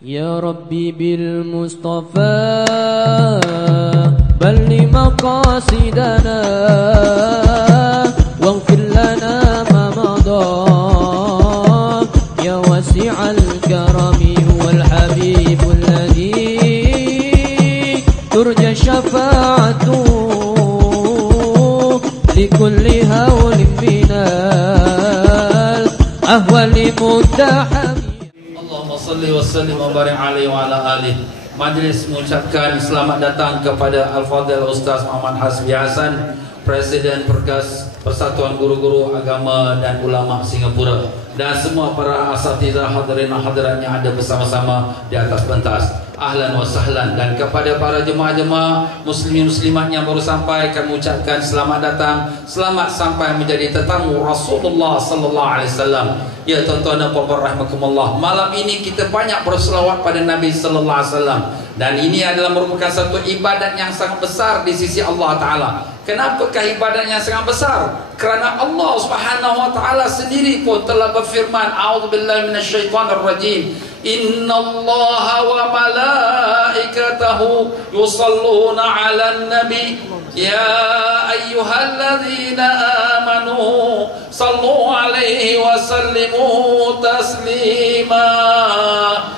يا ربي بالمصطفى بلغ مقاصدنا واغفر لنا ما مضى يا واسع الكرم والحبيب الذي ترجى شفاعته لكل هول من الأهوال متحمل. Allahumma salli wa sallim wa barik alaihi wa ala alihi. Majlis mengucapkan selamat datang kepada Al-Fadhil Ustaz Muhammad Hasbi Hasan, Presiden Persatuan Guru-Guru Agama dan Ulama Singapura, dan semua para asatidzah hadirin hadirat yang ada bersama-sama di atas pentas. Ahlan wa sahlan. Dan kepada para jemaah-jemaah muslimin muslimat yang baru sampai, kami ucapkan selamat datang, selamat sampai menjadi tetamu Rasulullah sallallahu alaihi wasallam. Ya tuan-tuan dan puan-puan rahimakumullah, malam ini kita banyak berselawat pada Nabi sallallahu alaihi wasallam, dan ini adalah merupakan satu ibadat yang sangat besar di sisi Allah Taala. Kenapakah ibadat yang sangat besar? Kerana Allah Subhanahu wa taala sendiri pun telah berfirman, a'udzubillahi minasyaitonir rajim, innallaha wa malaikatahu yusalluna 'alan nabi ya ayyuhalladzina amanu sallu 'alaihi wa sallimu taslima.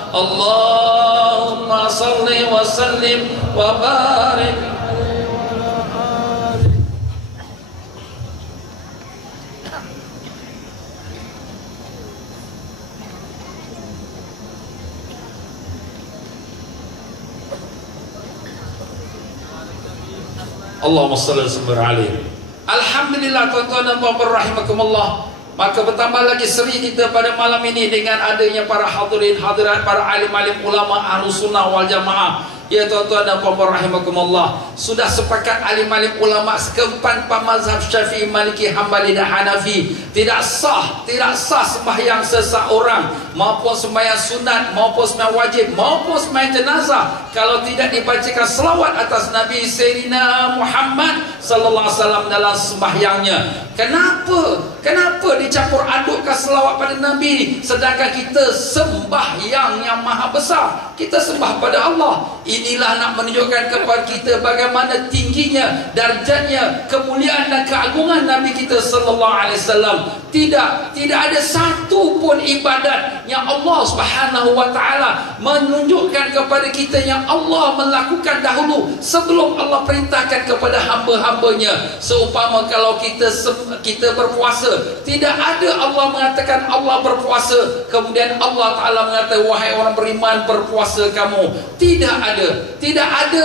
Allahumma salli wa sallim wa barik. Allahumma salli wa sallim. Alhamdulillah tuan-tuan dan puan-puan rahimakumullah. Maka bertambah lagi seri kita pada malam ini dengan adanya para hadirin hadirat, para alim-alim ulama Ahlus Sunnah wal Jamaah. Ya tuan-tuan dan puan-puan rahimakumullah, sudah sepakat alim-alim ulama sekeempat mazhab Syafi'i, Maliki, Hambali dan Hanafi, tidak sah sembahyang seseorang, maupun sembahyang sunat, maupun sembahyang wajib, maupun sembahyang jenazah, kalau tidak dibacakan selawat atas Nabi Sayyidina Muhammad sallallahu alaihi wasallam dalam sembahyangnya. Kenapa dicampur adukkan selawat pada Nabi, sedangkan kita sembahyang yang maha besar, kita sembah pada Allah. Inilah nak menunjukkan kepada kita bagaimana tingginya, darjatnya, kemuliaan dan keagungan Nabi kita sallallahu alaihi wasallam. Tidak ada satu pun ibadat yang Allah Subhanahu wa taala menunjukkan kepada kita yang Allah melakukan dahulu sebelum Allah perintahkan kepada hamba-hambanya. Seumpama kalau kita berpuasa, tidak ada Allah mengatakan Allah berpuasa kemudian Allah taala mengatakan wahai orang beriman berpuasa kamu. Tidak ada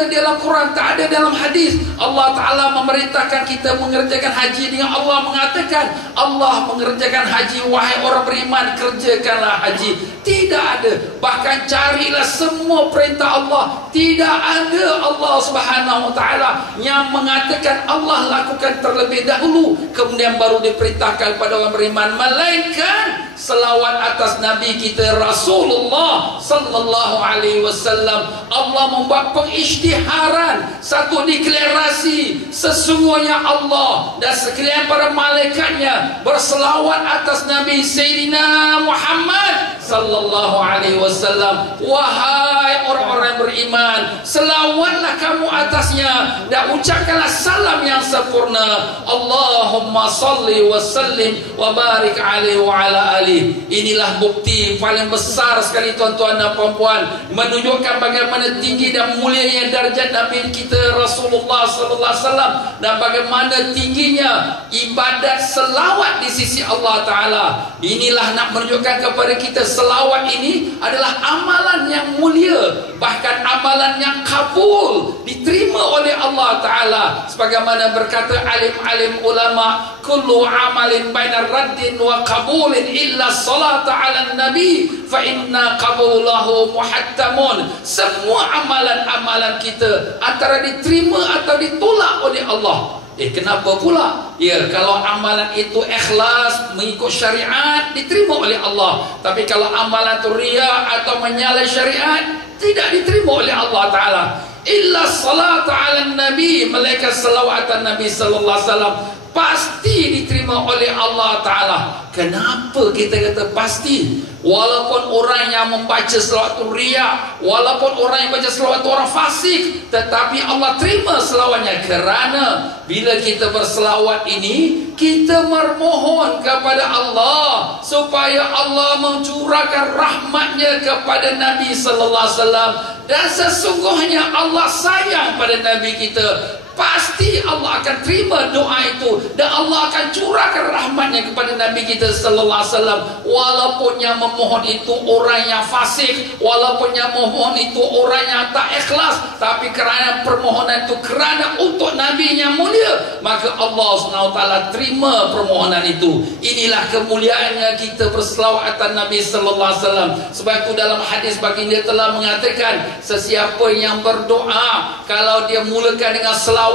dalam Quran, tak ada dalam hadis. Allah Ta'ala memerintahkan kita mengerjakan haji dengan Allah mengatakan Allah mengerjakan haji, wahai orang beriman kerjakanlah haji. Tidak ada. Bahkan carilah semua perintah Allah, tidak ada Allah Subhanahu wa taala yang mengatakan Allah lakukan terlebih dahulu kemudian baru diperintahkan kepada orang beriman, melainkan selawat atas Nabi kita Rasulullah sallallahu alaihi wasallam. Allah membuat pengisytiharan, satu deklarasi, sesungguhnya Allah dan sekalian para malaikatnya berselawat atas Nabi Sayyidina Muhammad sallallahu alaihi wasallam. Wahai orang-orang beriman, selawatlah kamu atasnya dan ucapkanlah salam yang sempurna. Allahumma salli wa sallim wa barik alaihi wa ala alihi. Inilah bukti paling besar sekali tuan-tuan dan puan-puan, menunjukkan bagaimana tinggi dan mulianya darjat Nabi kita Rasulullah sallallahu alaihi wasallam dan bagaimana tingginya ibadat selawat di sisi Allah Taala. Inilah nak menunjukkan kepada kita selawat ini adalah amalan yang mulia, bahkan amalan yang kabul, diterima oleh Allah Taala. Sebagaimana berkata alim-alim ulama, kullu amalin bainar raddin wa qabulin illa salata ala nabi fa inna qabulahu muhattamun. Semua amalan-amalan kita antara diterima atau ditolak oleh Allah. Kenapa pula? Ya, kalau amalan itu ikhlas mengikut syariat diterima oleh Allah. Tapi kalau amalan itu riya atau menyalahi syariat tidak diterima oleh Allah Taala. Illa salata ala nabi, malaikat selawatan Nabi sallallahu alaihi wasallam. pasti diterima oleh Allah Ta'ala. Kenapa kita kata pasti? Walaupun orang yang membaca selawat itu riak, walaupun orang yang baca selawat itu orang fasik, tetapi Allah terima selawatnya. Kerana bila kita berselawat ini, kita memohon kepada Allah supaya Allah mencurahkan rahmatnya kepada Nabi Sallallahu Alaihi Wasallam. Dan sesungguhnya Allah sayang pada Nabi kita. Pasti Allah akan terima doa itu, dan Allah akan curahkan rahmatnya kepada Nabi kita Sallallahu Alaihi Wasallam. Walaupun yang memohon itu orang yang fasik, walaupun yang memohon itu orang yang tak ikhlas, tapi kerana permohonan itu kerana untuk Nabi yang mulia, maka Allah SWT terima permohonan itu. Inilah kemuliaannya kita berselawat atas Nabi Sallallahu Alaihi Wasallam. Sebab itu dalam hadis baginda telah mengatakan, sesiapa yang berdoa, kalau dia mulakan dengan selawat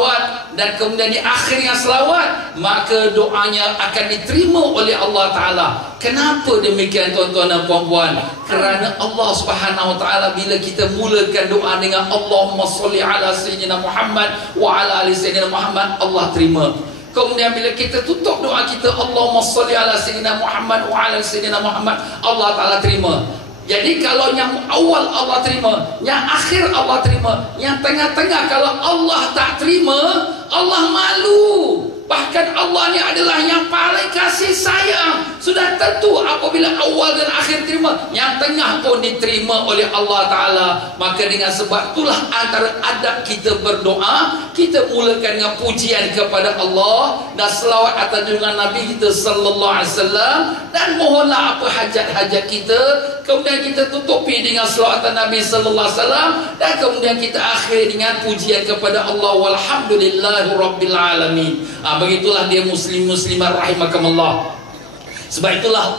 dan kemudian di akhir dengan selawat, maka doanya akan diterima oleh Allah Ta'ala. Kenapa demikian tuan-tuan dan puan-puan? Kerana Allah Subhanahu Wa Ta'ala bila kita mulakan doa dengan Allahumma salli ala Sayyidina Muhammad wa ala ali Sayyidina Muhammad, Allah terima. Kemudian bila kita tutup doa kita Allahumma salli ala Sayyidina Muhammad wa ala ali Sayyidina Muhammad, Allah Ta'ala terima. Jadi kalau yang awal Allah terima, yang akhir Allah terima, yang tengah-tengah kalau Allah tak terima, Allah malu. Bahkan Allah ni adalah yang paling kasih sayang. Sudah tentu apabila awal dan akhir terima, yang tengah pun diterima oleh Allah Ta'ala. Maka dengan sebab itulah antara adab kita berdoa, kita mulakan dengan pujian kepada Allah dan selawat atas junjungan Nabi kita Sallallahu Alaihi Wasallam, dan mohonlah apa hajat-hajat kita. Kemudian kita tutupi dengan selawat Nabi Sallallahu Alaihi Wasallam, dan kemudian kita akhiri dengan pujian kepada Allah, walhamdulillahi rabbil alamin. Begitulah dia muslim-muslimah rahimakumullah. Sebab itulah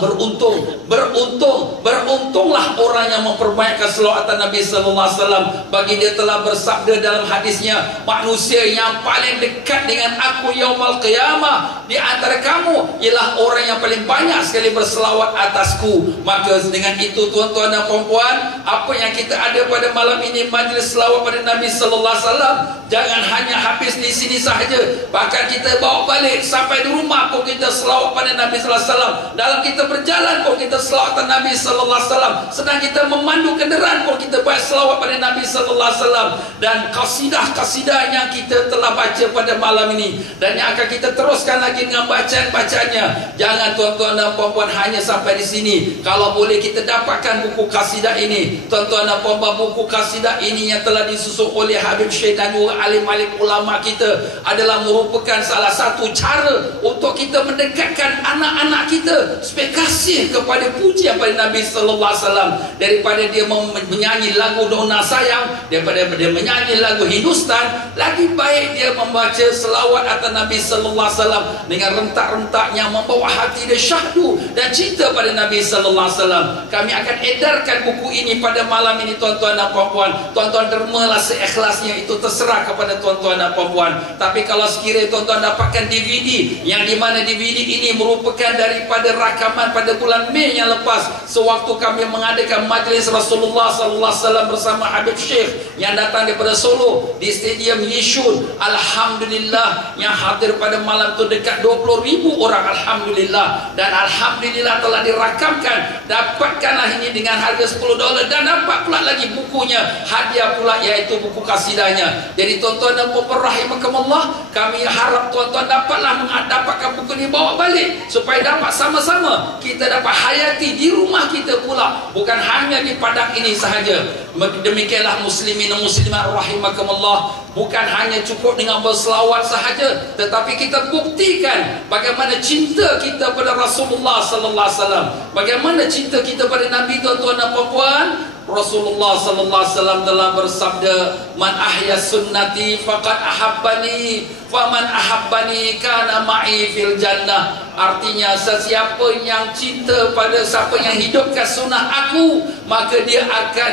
beruntunglah orang yang memperbanyakkan selawatan Nabi Sallallahu Alaihi Wasallam. Baginda telah bersabda dalam hadisnya, manusia yang paling dekat dengan aku yaumul qiyamah di antara kamu ialah orang yang paling banyak sekali berselawat atasku. Maka dengan itu tuan-tuan dan puan-puan, apa yang kita ada pada malam ini, majlis selawat pada Nabi Sallallahu Alaihi Wasallam, jangan hanya habis di sini sahaja, bahkan kita bawa balik sampai di rumah pun kita selawat pada Nabi Sallallahu Alaihi Wasallam. Dalam kita berjalan pun kita selawat Nabi Sallallahu Alaihi Wasallam. Sedang kita memandu kenderaan pun kita buat selawat pada Nabi Sallallahu Alaihi Wasallam. Dan kasidah-kasidah yang kita telah baca pada malam ini, dan yang akan kita teruskan lagi dengan bacaan-bacaannya. Jangan tuan-tuan dan puan-puan hanya sampai di sini. Kalau boleh kita dapatkan buku kasidah ini. Tuan-tuan dan puan-puan, buku kasidah ini yang telah disusun oleh Habib Syekh dan alim-alim ulama kita adalah merupakan salah satu cara untuk kita mendekatkan anak-anak kita supaya kasih kepada pujian pada Nabi Sallallahu Alaihi Wasallam. Daripada dia menyanyi lagu Dona Sayang, daripada dia menyanyi lagu Hindustan, lagi baik dia membaca selawat atas Nabi Sallallahu Alaihi Wasallam dengan rentak-rentak yang membawa hati dia syahdu dan cinta pada Nabi Sallallahu Alaihi Wasallam. Kami akan edarkan buku ini pada malam ini tuan-tuan dan puan-puan. Tuan-tuan dermalah seikhlasnya, itu terserah kepada tuan-tuan dan puan-puan. Tapi kalau sekiranya tuan-tuan dapatkan DVD, yang di mana DVD ini merupakan daripada rakaman pada bulan Mei yang lepas, sewaktu kami mengadakan majlis Rasulullah Sallallahu Alaihi Wasallam bersama Habib Syekh yang datang daripada Solo di Stadium Yishun. Alhamdulillah, yang hadir pada malam itu dekat 20,000 orang. Alhamdulillah. Dan Alhamdulillah telah dirakamkan. Dapatkanlah ini dengan harga $10, dan dapat pula lagi bukunya hadiah pula, iaitu buku kasidahnya. Jadi tuan-tuan dan puan-puan rahimakumullah, kami harap tuan-tuan dapatlah mendapatkan buku ini, bawa balik supaya dapat sama-sama kita dapat hayati di rumah kita pula, bukan hanya di padang ini sahaja. Demikianlah muslimin dan muslimat rahimakumullah, bukan hanya cukup dengan berselawat sahaja, tetapi kita buktikan bagaimana cinta kita pada Rasulullah Sallallahu Alaihi Wasallam, bagaimana cinta kita pada Nabi. Tuan-tuan dan puan-puan, Rasulullah Sallallahu Alaihi Wasallam telah bersabda, man ahya sunnati faqad ahabbani, faman ahabbani kana ma'i fil jannah. Artinya, sesiapa yang cinta pada, siapa yang hidupkan sunnah aku, maka dia akan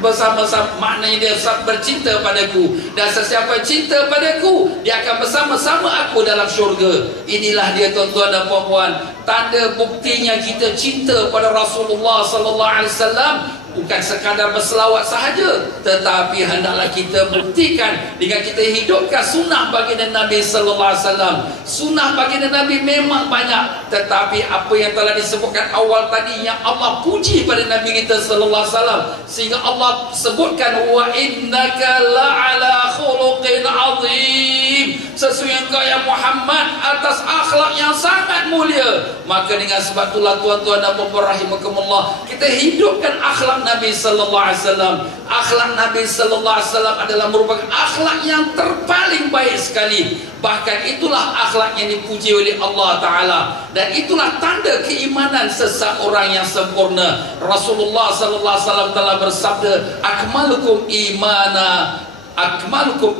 bersama-sama, maknanya dia bercinta padaku. Dan sesiapa cinta padaku, dia akan bersama-sama aku dalam syurga. Inilah dia tuan-tuan dan puan-puan, tanda buktinya kita cinta pada Rasulullah Sallallahu Alaihi Wasallam. bukan sekadar berselawat sahaja, tetapi hendaklah kita buktikan dengan kita hidupkan sunnah baginda Nabi sallallahu alaihi wasallam. Sunnah baginda Nabi memang banyak, tetapi apa yang telah disebutkan awal tadi yang Allah puji pada Nabi kita sallallahu alaihi wasallam, sehingga Allah sebutkan wa innaka la'ala khuluqin azim, sesungguhnya engkau ya Muhammad atas akhlak yang sangat mulia. Maka dengan sebab itulah tuan-tuan dan puan-puan rahimakumullah, kita hidupkan akhlak Nabi sallallahu alaihi wasallam. Akhlak Nabi sallallahu alaihi wasallam adalah merupakan akhlak yang terpaling baik sekali. Bahkan itulah akhlak yang dipuji oleh Allah Ta'ala, dan itulah tanda keimanan seseorang yang sempurna. Rasulullah sallallahu alaihi wasallam telah bersabda, akmalukum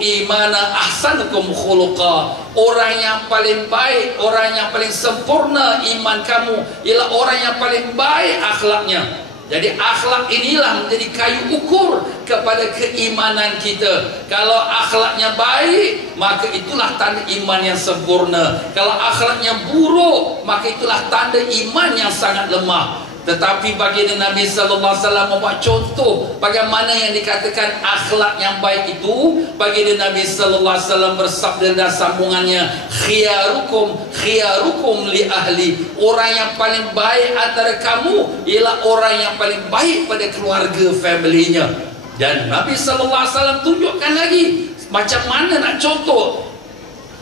imana ahsanukum khuluqa. Orang yang paling baik, orang yang paling sempurna iman kamu ialah orang yang paling baik akhlaknya. Jadi akhlak inilah menjadi kayu ukur kepada keimanan kita. Kalau akhlaknya baik, maka itulah tanda iman yang sempurna. Kalau akhlaknya buruk, maka itulah tanda iman yang sangat lemah. Tetapi baginda Nabi sallallahu alaihi wasallam membuat contoh bagaimana yang dikatakan akhlak yang baik itu. Baginda Nabi sallallahu alaihi wasallam bersabda dalam sambungannya, khiyarukum li ahli. Orang yang paling baik antara kamu ialah orang yang paling baik pada keluarga familinya. Dan Nabi sallallahu alaihi wasallam tunjukkan lagi macam mana nak contoh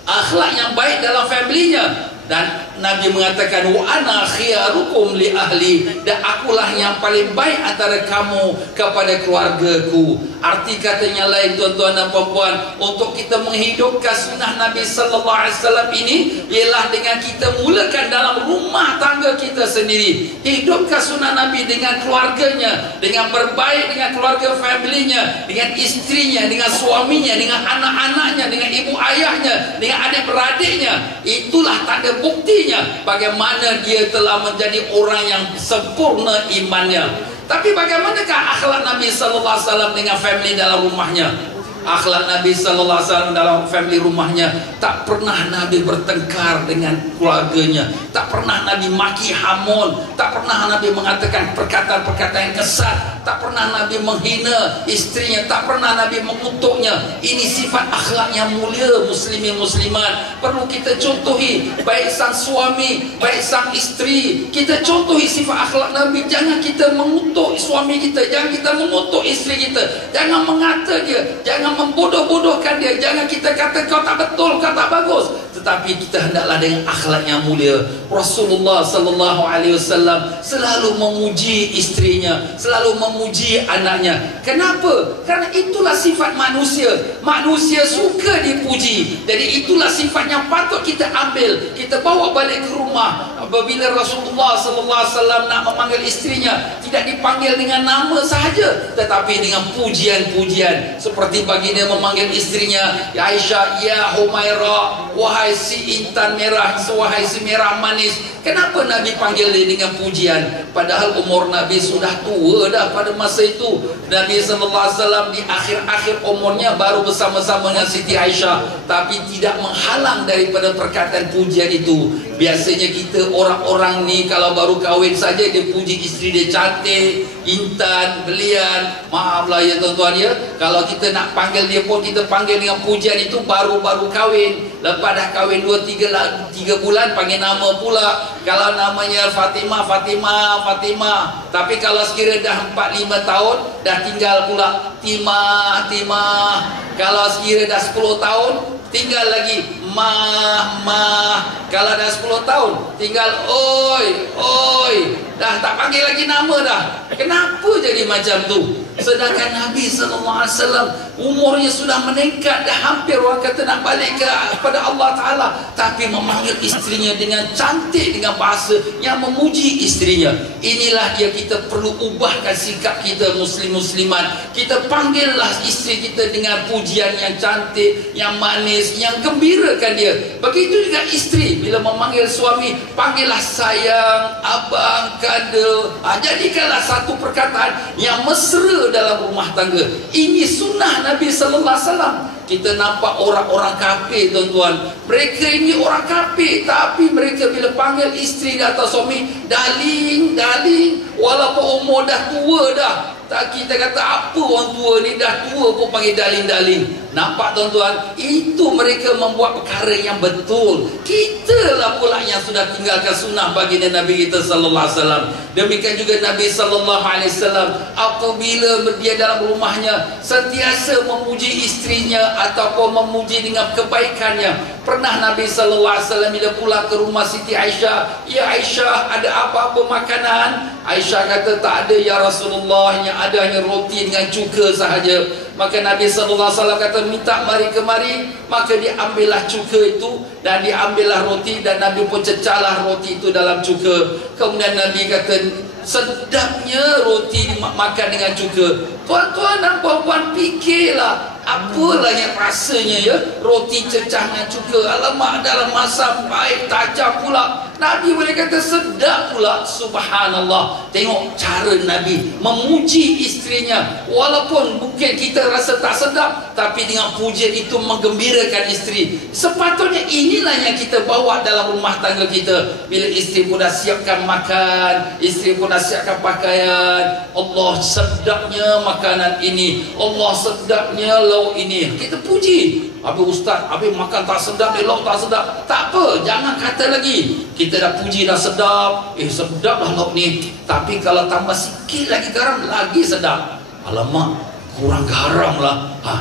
akhlak yang baik dalam familinya. Dan Nabi mengatakan wa ana khiyarukum li ahli, dan akulah yang paling baik antara kamu kepada keluargaku. Arti katanya lain tuan-tuan dan puan-puan, untuk kita menghidupkan sunnah Nabi sallallahu alaihi wasallam ini ialah dengan kita mulakan dalam rumah tangga kita sendiri. Hidupkan sunnah Nabi dengan keluarganya, dengan berbaik dengan keluarga familinya, dengan istrinya, dengan suaminya, dengan anak-anaknya, dengan ibu ayahnya, dengan adik-beradiknya. Itulah tanda buktinya bagaimana dia telah menjadi orang yang sempurna imannya. Tapi bagaimanakah akhlak Nabi sallallahu alaihi wasallam dengan family dalam rumahnya? Akhlak Nabi sallallahu alaihi wasallam dalam family rumahnya, tak pernah Nabi bertengkar dengan keluarganya, tak pernah Nabi maki hamun, tak pernah Nabi mengatakan perkataan-perkataan yang kesat, tak pernah Nabi menghina istrinya, tak pernah Nabi mengutuknya. Ini sifat akhlak yang mulia muslimin muslimat, perlu kita contohi. Baik sang suami, baik sang isteri, kita contohi sifat akhlak Nabi. Jangan kita mengutuk suami kita, jangan kita mengutuk isteri kita, jangan mengata dia, jangan membodoh-bodohkan dia, jangan kita kata kau tak betul, kau tak bagus. Tetapi kita hendaklah dengan akhlak yang mulia. Rasulullah sallallahu alaihi wasallam selalu memuji istrinya, selalu memuji anaknya. Kenapa? Kerana itulah sifat manusia. Manusia suka dipuji. Jadi itulah sifat yang patut kita ambil, kita bawa balik ke rumah. Apabila Rasulullah sallallahu alaihi wasallam nak memanggil istrinya, tidak dipanggil dengan nama sahaja, tetapi dengan pujian-pujian. Seperti baginda memanggil istrinya, ya Aisyah, ya Humairah, wahai si intan merah, wahai si merah manis. Kenapa Nabi panggil dia dengan pujian? Padahal umur Nabi sudah tua dah pada masa itu. Nabi SAW di akhir-akhir umurnya baru bersama-sama dengan Siti Aisyah, tapi tidak menghalang daripada perkataan pujian itu. Biasanya kita orang-orang ni kalau baru kahwin saja dia puji isteri dia cantik, intan, belian. Maaflah ya tuan-tuan ya, kalau kita nak panggil dia pun kita panggil dengan pujian itu baru-baru kahwin. Lepas dah kahwin 2-3 bulan panggil nama pula. Kalau namanya Fatimah, Fatimah, Fatimah. Tapi kalau sekiranya dah 4-5 tahun, dah tinggal pula Timah, Timah. Kalau sekiranya dah 10 tahun, tinggal lagi Mah, Mah. Kalau dah 10 tahun, tinggal Oi, Oi. Dah tak panggil lagi nama dah. Kenapa jadi macam tu? Sedangkan Nabi SAW umurnya sudah meningkat, dah hampir orang kata nak balik kepada Allah Ta'ala, tapi memanggil istrinya dengan cantik, dengan bahasa yang memuji istrinya. Inilah dia kita perlu ubahkan sikap kita muslim-muslimat. Kita panggillah isteri kita dengan pujian yang cantik, yang manis, yang gembirakan dia. Begitu juga isteri, bila memanggil suami, panggillah sayang, abang, kada. Jadikanlah satu perkataan yang mesra dalam rumah tangga. Ini sunnah Nabi sallallahu alaihi wasallam. Kita nampak orang-orang kafir tuan-tuan, mereka ini orang kafir, tapi mereka bila panggil isteri atau suami darling, darling, walaupun umur dah tua dah, Tak, kita kata apa orang tua ni dah tua pun panggil darling-darling. Nampak tuan-tuan? Itu mereka membuat perkara yang betul. Kita lah pula yang sudah tinggalkan sunnah baginda Nabi kita sallallahu alaihi wasallam. Demikian juga Nabi sallallahu alaihi wasallam apabila dia dalam rumahnya sentiasa memuji istrinya ataupun memuji dengan kebaikannya. Pernah Nabi sallallahu alaihi wasallam bila pulang ke rumah Siti Aisyah, "Ya Aisyah, ada apa-apa makanan?" Aisyah kata, "Tak ada ya Rasulullah, yang ada hanya roti dengan cuka sahaja." Maka Nabi sallallahu alaihi wasallam kata, "Minta mari kemari." Maka diambillah cuka itu dan diambillah roti, dan Nabi pun cecahlah roti itu dalam cuka. Kemudian Nabi kata, sedapnya roti dimakan dengan cuka. Tuan-tuan dan puan-puan, fikirlah apalah yang rasanya ya roti cecah dengan cuka. Alamak, dalam masa baik tajam pula. Nabi boleh kata sedap pula. Subhanallah. Tengok cara Nabi memuji istrinya. Walaupun mungkin kita rasa tak sedap, tapi dengan pujian itu menggembirakan isteri. Sepatutnya inilah yang kita bawa dalam rumah tangga kita. Bila isteri pun dah siapkan makan, isteri pun dah siapkan pakaian, Allah sedapnya makanan ini, Allah sedapnya lauk ini, kita puji. Habis ustaz, habis makan tak sedap, lauk tak sedap, tak apa, jangan kata lagi. Kita dah puji dah sedap, sedap lah lauk ni, tapi kalau tambah sikit lagi garam lagi sedap. Alamak, kurang garam lah.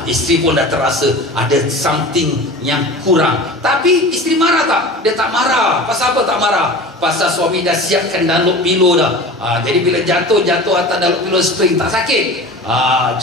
Isteri pun dah terasa ada something yang kurang. Tapi isteri marah tak? Dia tak marah. Pasal apa tak marah? Pasal suami dah siapkan dalam pilo dah. Jadi bila jatuh atas dalam pilo spring, tak sakit.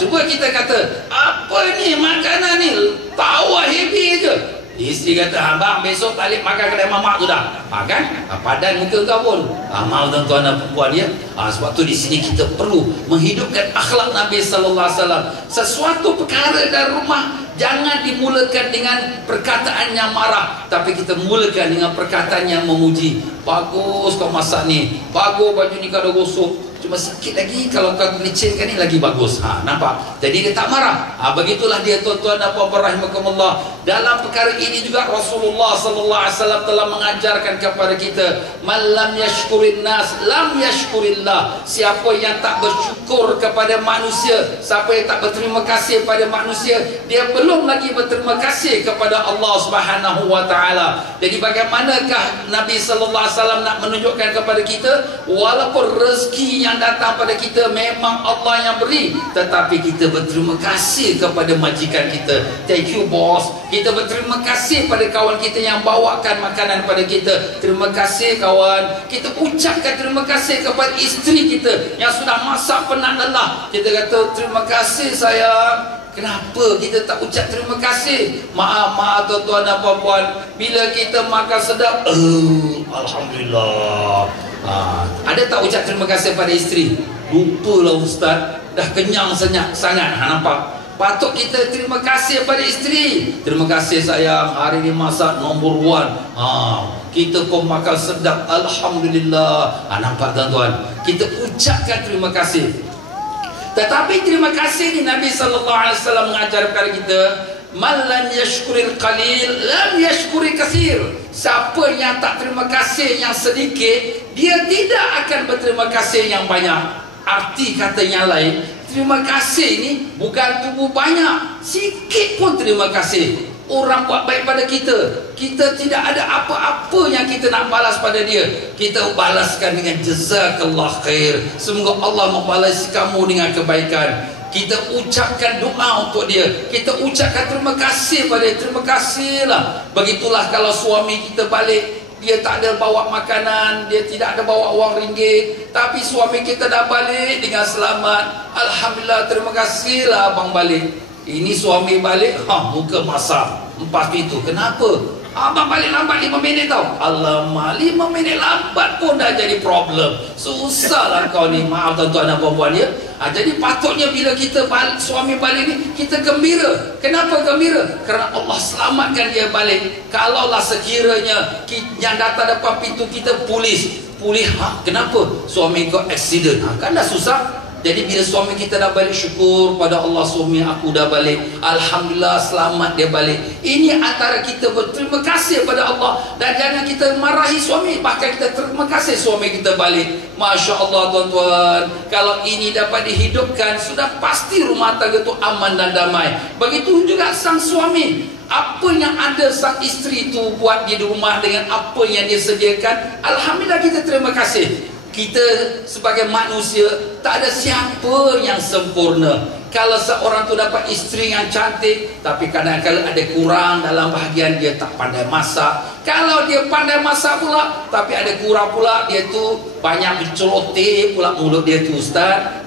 Cuba kita kata, apa ni makanan ni, tawa heavy je. Isteri kata, abang besok balik makan kedai mamak tu dah. Kan? Padan muka kau pun. Maaf tuan-tuan dan puan ya. Sebab tu di sini kita perlu menghidupkan akhlak Nabi sallallahu alaihi wasallam. Sesuatu perkara dalam rumah jangan dimulakan dengan perkataan yang marah, tapi kita mulakan dengan perkataan yang memuji. Bagus kau masak ni, bagus baju ni kau dah gosok, cuma sikit lagi kalau kau licin kan ni lagi bagus. Nampak? Jadi dia tak marah. Begitulah dia tuan-tuan dan puan-puan rahimakumullah. Dalam perkara ini juga Rasulullah sallallahu alaihi wasallam telah mengajarkan kepada kita, man lam yashkurin nas lam yashkurillah. Siapa yang tak bersyukur kepada manusia, siapa yang tak berterima kasih pada manusia, dia belum lagi berterima kasih kepada Allah Subhanahu wa taala. Jadi bagaimanakah Nabi sallallahu alaihi wasallam nak menunjukkan kepada kita, walaupun rezeki yang datang pada kita memang Allah yang beri, tetapi kita berterima kasih kepada majikan kita. Thank you boss. Kita berterima kasih pada kawan kita yang bawakan makanan pada kita. Terima kasih kawan. Kita ucapkan terima kasih kepada isteri kita yang sudah masak penat lelah. Kita kata terima kasih sayang. Kenapa kita tak ucap terima kasih? Maaf tuan-tuan dan puan-puan, bila kita makan sedap, alhamdulillah. Ada tak ucap terima kasih pada isteri? Lupalah ustaz, dah kenyang sangat. Nampak? Patut kita terima kasih pada isteri. Terima kasih sayang, hari ni masak nombor 1. Kita pun makan sedap, alhamdulillah. Nampak tuan-tuan? Kita ucapkan terima kasih. Tetapi terima kasih ni Nabi sallallahu alaihi wasallam mengajar kepada kita, man lam yashkuril qalil lam yashkuril katsir. Siapa yang tak terima kasih yang sedikit, dia tidak akan berterima kasih yang banyak. Arti kata yang lain, terima kasih ni bukan tunggu banyak, sikit pun terima kasih. Orang buat baik pada kita, kita tidak ada apa-apa yang kita nak balas pada dia, kita balaskan dengan jazakallah khair, semoga Allah membalas kamu dengan kebaikan. Kita ucapkan doa untuk dia, kita ucapkan terima kasih pada dia. Terima kasihlah. Begitulah kalau suami kita balik, dia tak ada bawa makanan, dia tidak ada bawa wang ringgit, tapi suami kita dah balik dengan selamat, alhamdulillah, terima kasihlah abang balik. Ini suami balik, muka masak 4 pintu. Kenapa? Abang balik lambat 5 minit tau. Alamak, 5 minit lambat pun dah jadi problem. Susahlah kau ni. Maaf tuan-tuan dan puan-puan ya. Jadi patutnya bila kita balik, suami balik ni, kita gembira. Kenapa gembira? Kerana Allah selamatkan dia balik. Kalaulah sekiranya yang datang depan pintu kita polis, kenapa? Suami kau accident. Kan dah susah. Jadi bila suami kita dah balik, syukur pada Allah, suami aku dah balik, alhamdulillah selamat dia balik. Ini antara kita berterima kasih pada Allah. Dan jangan kita marahi suami, bahkan kita terima kasih suami kita balik. Masya Allah tuan-tuan, kalau ini dapat dihidupkan, sudah pasti rumah tangga itu aman dan damai. Begitu juga sang suami, apa yang ada sang isteri itu buat di rumah dengan apa yang dia sediakan, alhamdulillah kita terima kasih. Kita sebagai manusia, tak ada siapa yang sempurna. Kalau seorang tu dapat isteri yang cantik, tapi kadang-kadang ada kurang dalam bahagian dia tak pandai masak. Kalau dia pandai masak pula, tapi ada kurang pula, dia tu banyak menceloteh pula mulut dia tu, Ustaz.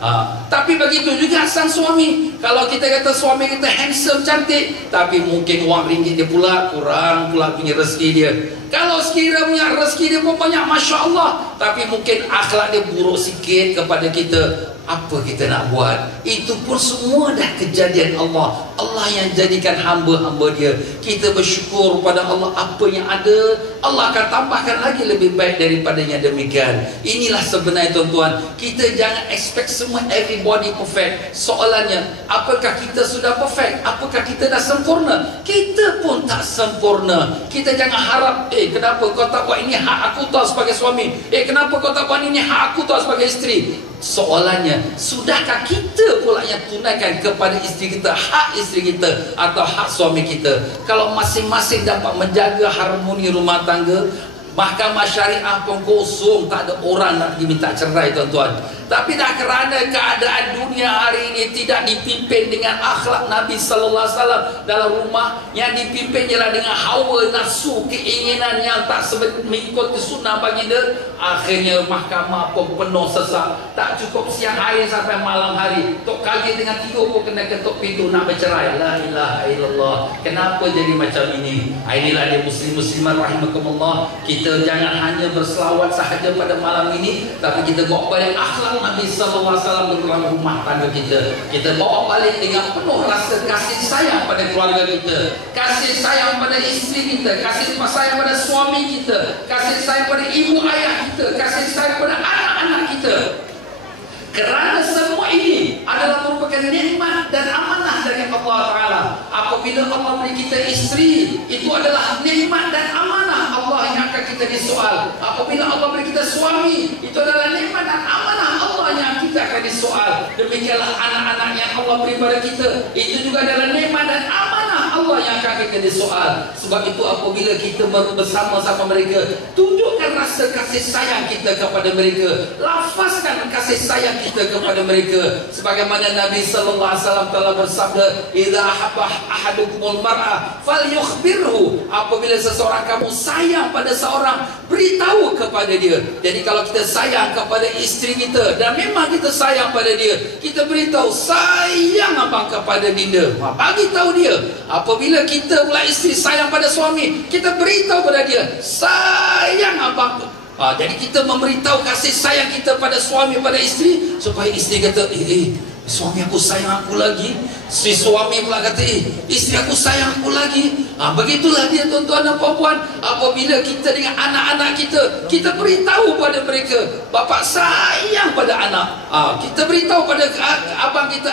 Tapi begitu juga sang suami. Kalau kita kata suami kita handsome, cantik, tapi mungkin wang ringgit dia pula kurang pula punya rezeki dia. Kalau sekiranya rezeki dia pun banyak, Masya Allah, tapi mungkin akhlak dia buruk sikit kepada kita, apa kita nak buat? Itu pun semua dah kejadian Allah. Allah yang jadikan hamba-hamba dia. Kita bersyukur pada Allah, apa yang ada Allah akan tambahkan lagi lebih baik daripada yang demikian. Inilah sebenarnya tuan-tuan, kita jangan expect semua everybody perfect. Soalannya, apakah kita sudah perfect? Apakah kita dah sempurna? Kita pun tak sempurna. Kita jangan harap, kenapa kau tak buat ini, hak aku tahu sebagai suami. Kenapa kau tak buat ini, hak aku tahu sebagai isteri. Soalannya, sudahkah kita pula yang tunaikan kepada isteri kita hak isteri kita atau hak suami kita? Kalau masing-masing dapat menjaga harmoni rumah tangga, mahkamah syariah pun kosong, tak ada orang nak diminta cerai tuan-tuan. Tapi dah kerana keadaan dunia hari ini tidak dipimpin dengan akhlak Nabi sallallahu alaihi wasallam dalam rumah, yang dipimpin ialah dengan hawa nafsu, keinginan yang tak mengikuti sunnah baginda, akhirnya mahkamah pun penuh sesak. Tak cukup siang hari sampai malam hari, tok kaji dengan tidur pun kena ketuk pintu nak bercerai. La ilaha illallah. Kenapa jadi macam ini? Inilah dia muslim-muslimat rahimakumullah. Kita jangan hanya berselawat sahaja pada malam ini, tapi kita bawa balik akhlak Nabi sallallahu alaihi wasallam dalam rumah tangga kita. Kita bawa balik dengan penuh rasa kasih sayang pada keluarga kita, kasih sayang pada isteri kita, kasih sayang pada suami kita, kasih sayang pada ibu ayah kita, kasih sayang pada anak-anak kita. Kerana semua ini adalah merupakan nikmat dan amanah dari Allah Ta'ala. Apabila Allah beri kita isteri, itu adalah nikmat dan amanah Allah yang akan kita disoal. Apabila Allah beri kita suami, itu adalah nikmat dan amanah Allah yang kita akan disoal. Demikianlah anak-anak yang Allah beri pada kita, itu juga adalah nikmat dan amanah Allah yang akan kita disoal. Sebab itu apabila kita bersama-sama mereka, tunjukkan rasa kasih sayang kita kepada mereka, lafazkan kasih sayang kita kepada mereka. Sebagaimana Nabi sallallahu alaihi wasallam telah bersabda, "Idza ahabba ahadukumul mar'a falyukhbirhu." Apabila seseorang kamu sayang pada seorang, beritahu kepada dia. Jadi kalau kita sayang kepada isteri kita dan memang kita sayang pada dia, kita beritahu, sayang abang kepada dinda. Bagi tahu dia. Apabila kita pula isteri sayang pada suami, kita beritahu pada dia, sayang abang. Jadi kita memberitahu kasih sayang kita pada suami, pada isteri, supaya isteri kata, suami aku sayang aku lagi. Si suami pula kata, isteri aku sayang aku lagi. Begitulah dia tuan-tuan dan puan-puan. Apabila kita dengan anak-anak kita, kita beritahu pada mereka, bapa sayang pada anak. Kita beritahu pada abang kita,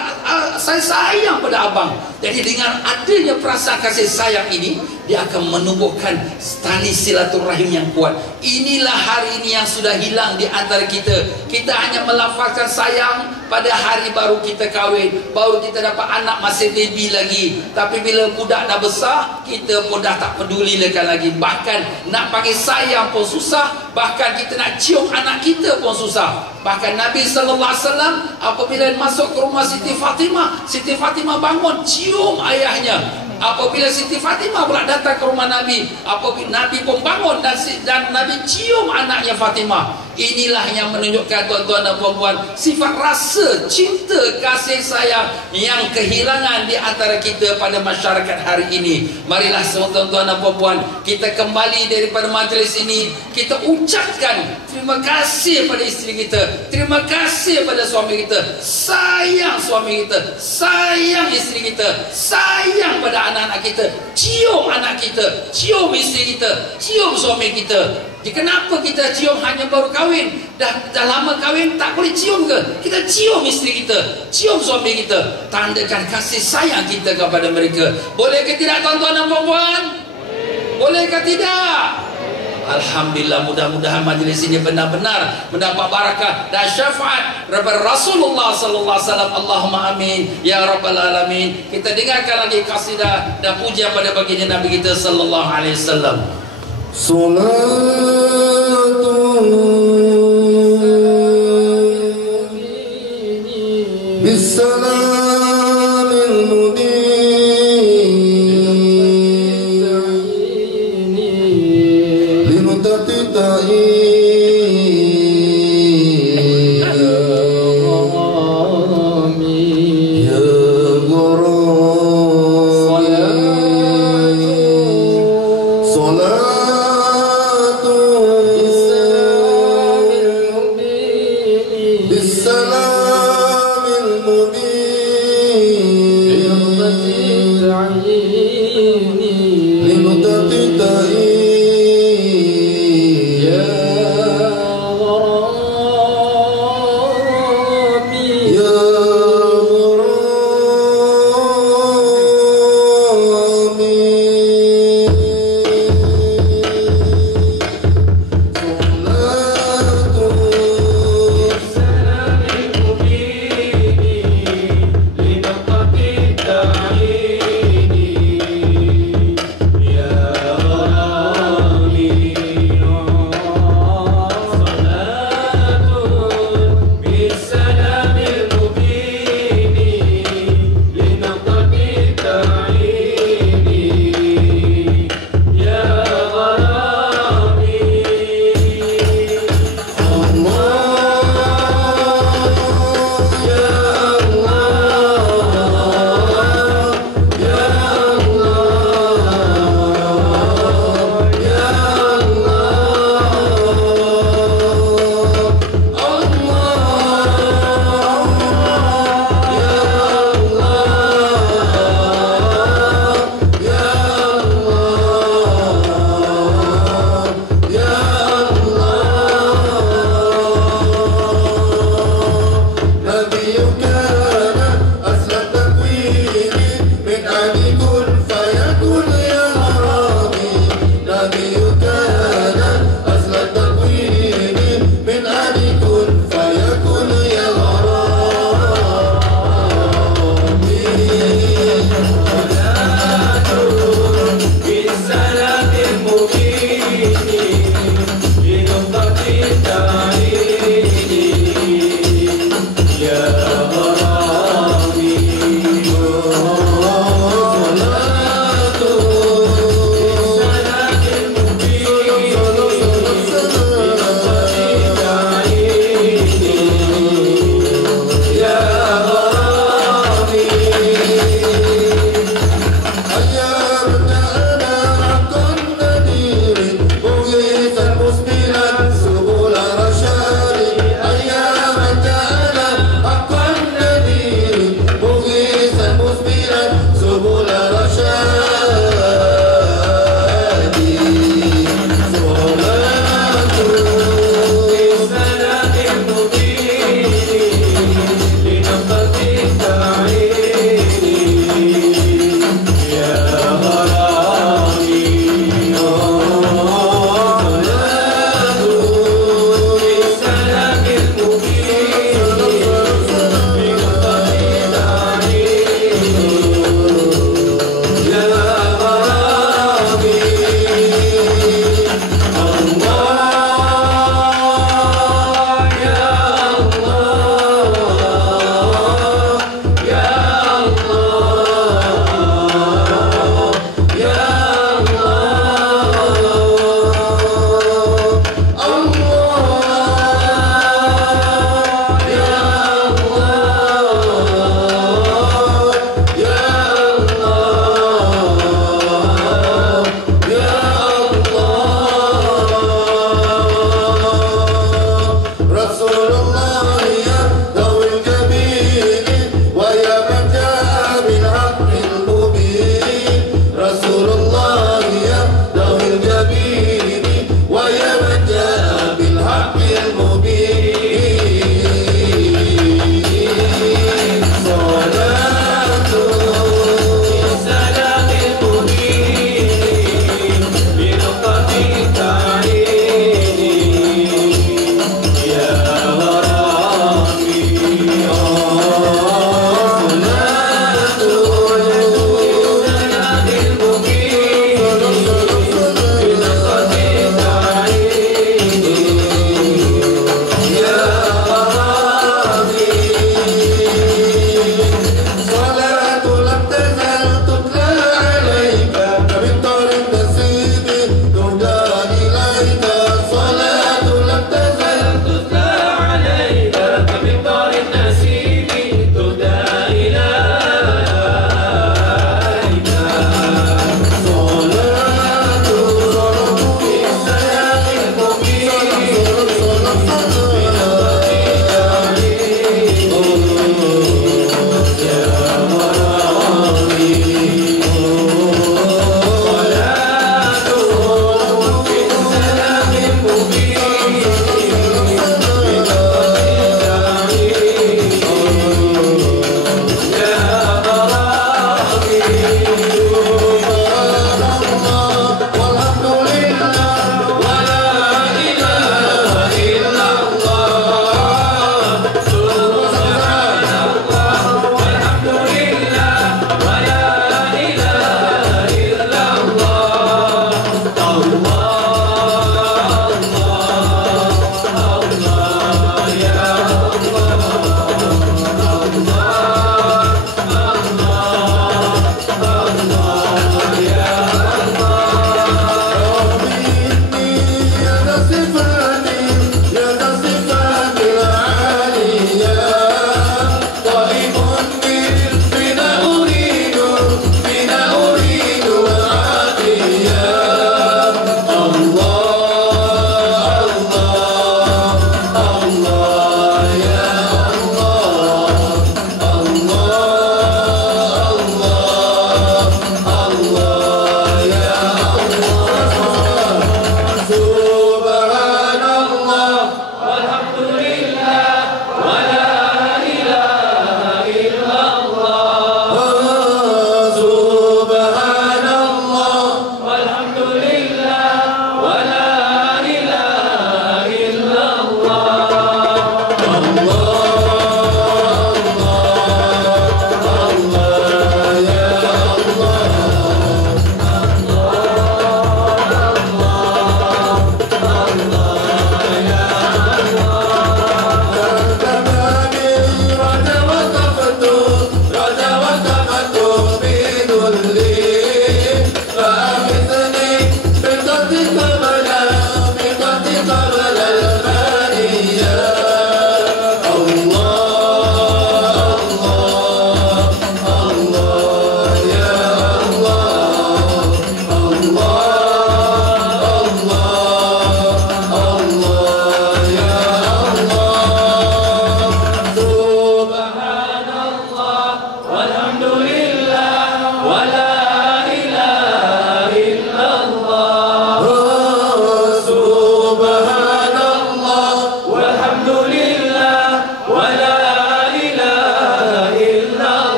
saya sayang pada abang. Jadi dengan adanya perasaan kasih sayang ini, dia akan menumbuhkan tali silaturahim yang kuat. Inilah hari ini yang sudah hilang di antara kita. Kita hanya melafazkan sayang pada hari baru kita kahwin, baru kita dapat anak masih baby lagi. Tapi bila budak dah besar, kita pun dah tak peduli lagi. Bahkan nak panggil sayang pun susah. Bahkan kita nak cium anak kita pun susah. Bahkan Nabi sallallahu alaihi wasallam apabila masuk ke rumah Siti Fatimah bangun cium ayahnya. Apabila Siti Fatimah pula datang ke rumah Nabi, apabila Nabi pun bangun dan Nabi cium anaknya Fatimah. Inilah yang menunjukkan tuan-tuan dan puan-puan, sifat rasa cinta kasih sayang yang kehilangan di antara kita pada masyarakat hari ini. Marilah semua tuan-tuan dan puan-puan, kita kembali daripada majlis ini, kita ucapkan terima kasih pada isteri kita, terima kasih pada suami kita, sayang suami kita, sayang isteri kita, sayang pada anak-anak kita, cium anak kita, cium isteri kita, cium suami kita. Kenapa kita cium hanya baru kahwin? Dah lama kahwin tak boleh cium ke? Kita cium isteri kita, cium suami kita, tandakan kasih sayang kita kepada mereka. Boleh ke tidak tuan-tuan dan puan-puan? Boleh ke tidak? Alhamdulillah, mudah-mudahan majlis ini benar-benar mendapat barakah dan syafaat daripada Rasulullah sallallahu alaihi wasallam. Allahumma amin ya rabbal alamin. Kita dengarkan lagi qasidah dan pujian pada baginda Nabi kita sallallahu alaihi wasallam. Salatu bisalamil mubin limutatitai